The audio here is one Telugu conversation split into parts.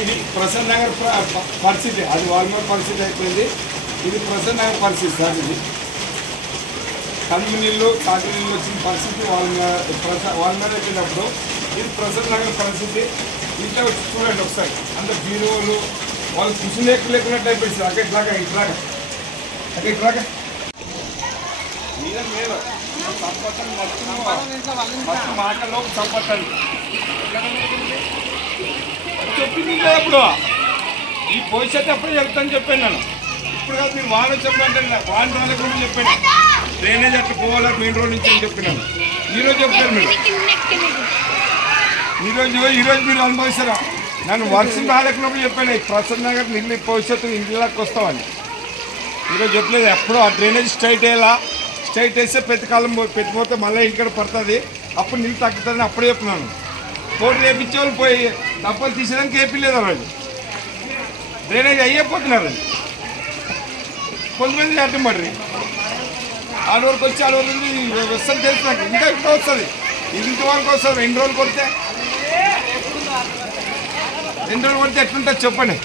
ఇది ప్రసన్న నగర్ పరిస్థితి, అది వాల్మీర్ పరిస్థితి అయిపోయింది. ఇది ప్రసన్న నగర్ పరిస్థితి సార్. ఇది కలుగు నీళ్ళు కాకి నీళ్ళు వచ్చిన పరిస్థితి వాల్మీర్ అయిపోయినప్పుడు ఇది ప్రసన్న నగర్ పరిస్థితి. ఇంట్లో వచ్చి చూడండి ఒకసారి, అంత బీరువులు వాళ్ళు కృషి లేకున్నట్టు అయిపోయింది. అక్కడ ఇట్లాగా ఇట్లాగా అక్కడ ఇట్లాగా మీద మీద సంపత్తలు మొత్తం మాటల్లో సంపత్తలు చెప్పింది అప్పుడు. ఈ భవిష్యత్తు ఎప్పుడు చెప్తాను చెప్పాను నేను. ఇప్పుడు కాదు, మీరు వాన చెప్పండి, వాన రోజుల గురించి చెప్పాను. డ్రైనేజ్ అట్లా పోవాలా మెయిన్ రోడ్ నుంచి అని చెప్పినాను. ఈరోజు చెప్తారు మీరు. ఈరోజు మీరు అనుభవిస్తారా? నన్ను వర్షం రాలేకున్నప్పుడు చెప్పాను, ప్రసన్న నగర్ నీళ్ళు భవిష్యత్తు ఇంట్లోకి వస్తామని. ఈరోజు చెప్పలేదు. ఎప్పుడో ఆ డ్రైనేజ్ స్ట్రైట్ వేయాలా, స్ట్రైట్ వేస్తే ప్రతికాలం పెట్టిపోతే మళ్ళీ ఇక్కడ పడుతుంది, అప్పుడు నీళ్ళు తగ్గుతుందని అప్పుడే చెప్పినాను. కోర్టు వేయించే వాళ్ళు పోయి డబ్బులు తీసేదానికి వేయలేదు. వాళ్ళు డ్రైనేజ్ అయ్యేపోతున్నారు. కొంతమంది అడ్డం పడరు. ఆడ వరకు వచ్చి ఆడ వరకు వస్తుంది తెలుసు నాకు. ఇంకా ఇక్కడ వస్తుంది, ఇంతవరకు వస్తుంది. 2 రోజులు కొడితే 2 రోజులు కొడితే ఎట్లుంటుంది చెప్పండి.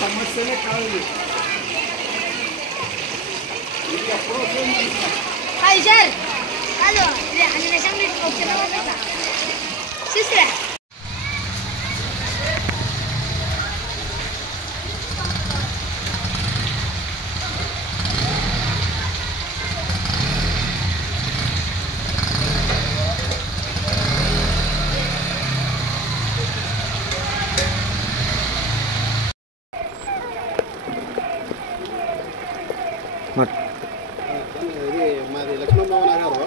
సమస్యనే కాదు ఇది. Hai, Jar. Halo, lihat ada sang di kau kira apa? Susah. ఇది మాది లక్ష్మణ నగర్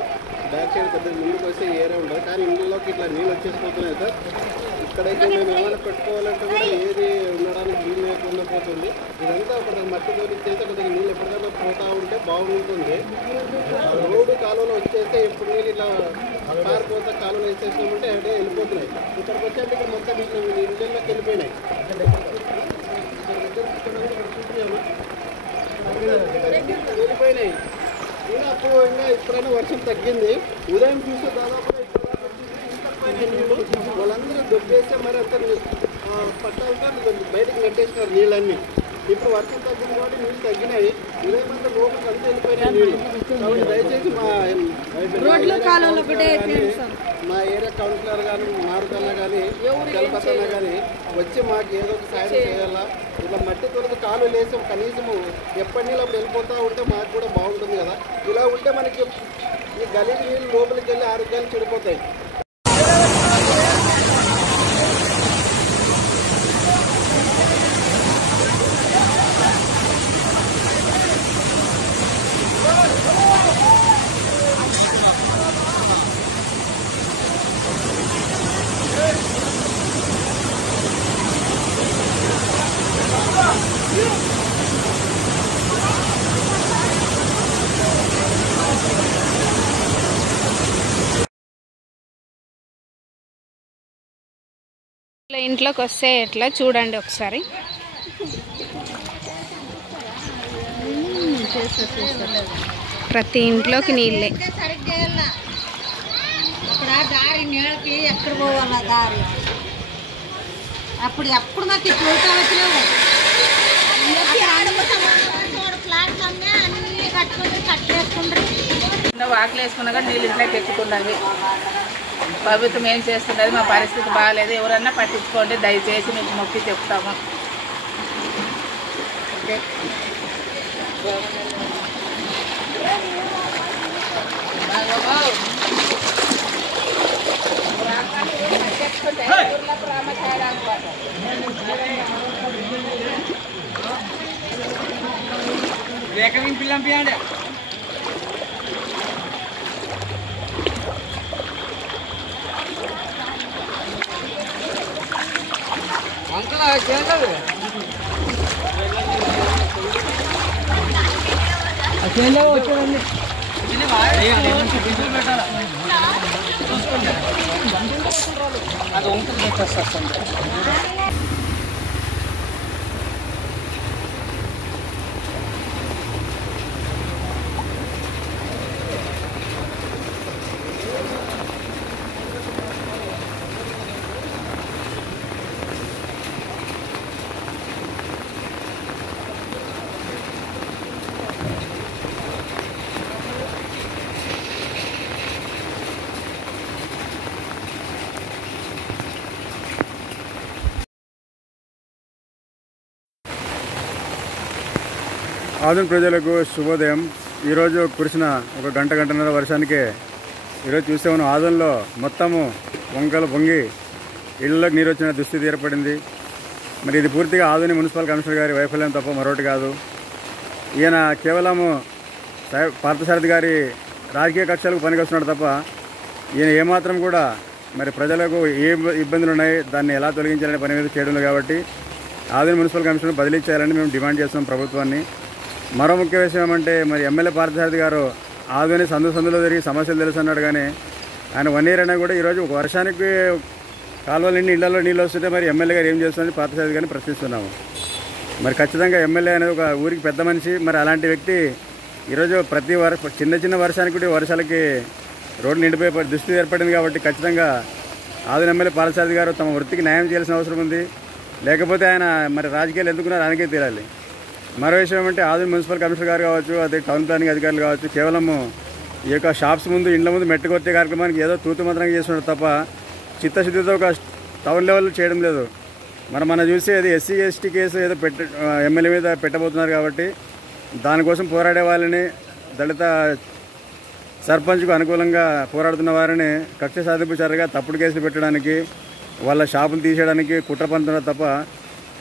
బ్యాక్ సైడ్ పెద్ద ముందుకు వస్తే ఏరియా ఉంటుంది, కానీ ఇందులోకి ఇట్లా నీళ్ళు వచ్చేసిపోతున్నాయి సార్. ఇక్కడైతే మేము ఏమైనా పెట్టుకోవాలంటే కూడా ఏది ఉండడానికి నీళ్ళు లేకుండా పోతుంది. ఇదంతా ఒక మట్టి తోలిచ్చేస్తే కొద్దిగా నీళ్ళు ఎప్పటికైనా పోతూ ఉంటే బాగుంటుంది. రోడ్డు కాలువలో వచ్చేస్తే ఎప్పుడు నీళ్ళు ఇట్లా పారిపోతే కాలువలో వేసేసినామంటే అంటే వెళ్ళిపోతున్నాయి. ఇక్కడికి వచ్చేస్తే ఇక్కడ మొత్తం ఇళ్ళకి వెళ్ళిపోయినాయి. వెళ్ళిపోయినాయి. ఇంకా అప్పుడు ఇంకా ఎప్పుడైనా వర్షం తగ్గింది, ఉదయం చూస్తే దాదాపు వాళ్ళందరూ దొబ్బేస్తే మరి అంత పట్టాలంటే బయటకు నెట్టేసినారు నీళ్ళన్నీ. ఇప్పుడు వర్షం తగ్గింది కాబట్టి నీళ్ళు తగ్గినాయి. ఉదయం అంతా లోపలికి అంతా వెళ్ళిపోయినాయి నీళ్ళు. కాబట్టి దయచేసి మా రోడ్లు కాలువలు ఒకటే మా ఏరియా కౌన్సిలర్ కానీ మారుతన్నా కానీ కలపతన్నా కానీ వచ్చి మాకు ఏదో ఒక సాయం చేయాలా. ఇలా మట్టి తొలగి కాలు లేసి కనీసము ఎప్పటి నీళ్ళు అప్పుడు వెళ్ళిపోతూ ఉంటే మాకు కూడా బాగుంటుంది కదా. ఇలా ఉంటే మనకి ఈ గలీజ్ నీళ్ళు లోపలికి వెళ్ళి ఆరోగ్యాలు చెడిపోతాయి. ఇంట్లోకి వస్తే ఎట్లా చూడండి ఒకసారి. ప్రతి ఇంట్లోకి నీళ్ళే. అక్కడ దారి నీళ్ళకి ఎక్కడ పోవాలా దారి అప్పుడు మాకు చూడటం వచ్చలేవు. ఫ్లాట్లన్నీ అన్ని కట్టుకుని కట్టేసుకుంటారు. వాకిలు వేసుకున్నా కానీ నీళ్ళు ఇంట్లోకి ఎక్కుతున్నవి. ప్రభుత్వం ఏం చేస్తున్నది, మా పరిస్థితి బాగాలేదు, ఎవరన్నా పట్టించుకోండి దయచేసి, మీకు మొక్కి చెప్తాము. ఓకే పిల్లంపియండి. వచ్చాడండి అది ఉంటుంది. ఆదోని ప్రజలకు శుభోదయం. ఈరోజు కురిసిన ఒక గంటన్నర వర్షానికే ఈరోజు చూస్తే మనం ఆదోనిలో మొత్తము వంకలు పొంగి ఇళ్లలోకి నీరు వచ్చిన దుస్థితి ఏర్పడింది. మరి ఇది పూర్తిగా ఆదోని మున్సిపల్ కమిషనర్ గారి వైఫల్యం తప్ప మరొకటి కాదు. ఈయన కేవలము పార్థసారథి గారి రాజకీయ కక్షలకు పనికొస్తున్నాడు తప్ప ఈయన ఏమాత్రం కూడా మరి ప్రజలకు ఏ ఇబ్బందులు ఉన్నాయి దాన్ని ఎలా తొలగించాలనే పని మీద చేయడం కాబట్టి ఆదోని మున్సిపల్ కమిషనర్ బదిలీ చేయాలని మేము డిమాండ్ చేస్తున్నాం ప్రభుత్వాన్ని. మరో ముఖ్య విషయం ఏమంటే మరి ఎమ్మెల్యే పార్థసారథి గారు ఆదోని సందులో తిరిగి సమస్యలు తెలుసు అన్నాడు కానీ ఆయన 1 year అయినా కూడా ఈరోజు ఒక వర్షానికి కాలువలు నిండి ఇళ్లలో నీళ్ళు వస్తుంటే మరి ఎమ్మెల్యే గారు ఏం చేస్తుందని పార్థసారథి గారిని ప్రశ్నిస్తున్నాము. మరి ఖచ్చితంగా ఎమ్మెల్యే అనేది ఒక ఊరికి పెద్ద మనిషి. మరి అలాంటి వ్యక్తి ఈరోజు ప్రతి చిన్న వర్షానికి కూడా వర్షాలకి రోడ్డు నిండిపోయే దుస్థితి ఏర్పడింది కాబట్టి ఖచ్చితంగా ఆదోని ఎమ్మెల్యే పార్థసారథి గారు తమ వృత్తికి న్యాయం చేయాల్సిన అవసరం ఉంది. లేకపోతే ఆయన మరి రాజకీయాలు ఎందుకున్నారు ఆయనకే తీరాలి. మరో విషయం ఏమంటే ఆదోని మున్సిపల్ కమిషనర్ గారు కావచ్చు, అదే టౌన్ ప్లానింగ్ అధికారులు కావచ్చు, కేవలము ఈ యొక్క షాప్స్ ముందు ఇండ్ల ముందు మెట్టుకొచ్చే కార్యక్రమానికి ఏదో తూతుమంత్రంగా చేస్తున్నారు తప్ప చిత్తశుద్ధితో ఒక టౌన్ లెవెల్లో చేయడం లేదు. మనం చూసి అది SC ST కేసు ఏదో ఎమ్మెల్యే మీద పెట్టబోతున్నారు కాబట్టి దానికోసం పోరాడే వాళ్ళని, దళిత సర్పంచ్కు అనుకూలంగా పోరాడుతున్న వారిని కక్ష సాధింపు చర్యగా తప్పుడు కేసులు పెట్టడానికి, వాళ్ళ షాపులు తీసేయడానికి కుట్ర పన్నుతున్నారు తప్ప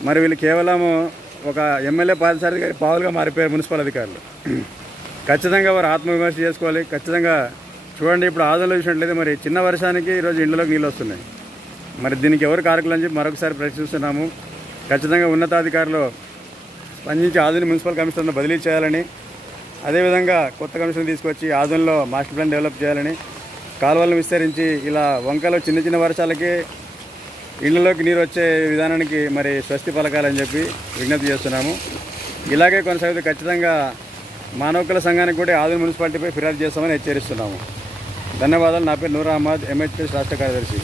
మరి వీళ్ళు కేవలము ఒక ఎమ్మెల్యే పార్థసారథి గారి పావులుగా మారిపోయారు మున్సిపల్ అధికారులు. ఖచ్చితంగా వారు ఆత్మవిమర్శ చేసుకోవాలి. ఖచ్చితంగా చూడండి, ఇప్పుడు ఆదోనిలో చూసినట్లయితే మరి చిన్న వర్షానికి ఈరోజు ఇళ్లలోకి నీళ్ళు వస్తున్నాయి. మరి దీనికి ఎవరు కారకులు అని చెప్పి మరొకసారి ప్రశ్నిస్తున్నాము. ఖచ్చితంగా ఉన్నతాధికారులు స్పందించి ఆదోని మున్సిపల్ కమిషనర్ను బదిలీ చేయాలని, అదేవిధంగా కొత్త కమిషన్ తీసుకొచ్చి ఆదోనిలో మాస్టర్ ప్లాన్ డెవలప్ చేయాలని, కాలువలను విస్తరించి ఇలా వంకలో చిన్న వర్షాలకి ఇళ్లలోకి నీరు వచ్చే విధానానికి మరి స్వస్తి పలకాలని చెప్పి విజ్ఞప్తి చేస్తున్నాము. ఇలాగే కొనసాగితే ఖచ్చితంగా మానవ హక్కుల సంఘానికి కూడా ఆదోని మున్సిపాలిటీపై ఫిర్యాదు చేస్తామని హెచ్చరిస్తున్నాము. ధన్యవాదాలు. నా పేరు నూర్ అహ్మద్, MHPS రాష్ట్ర కార్యదర్శి.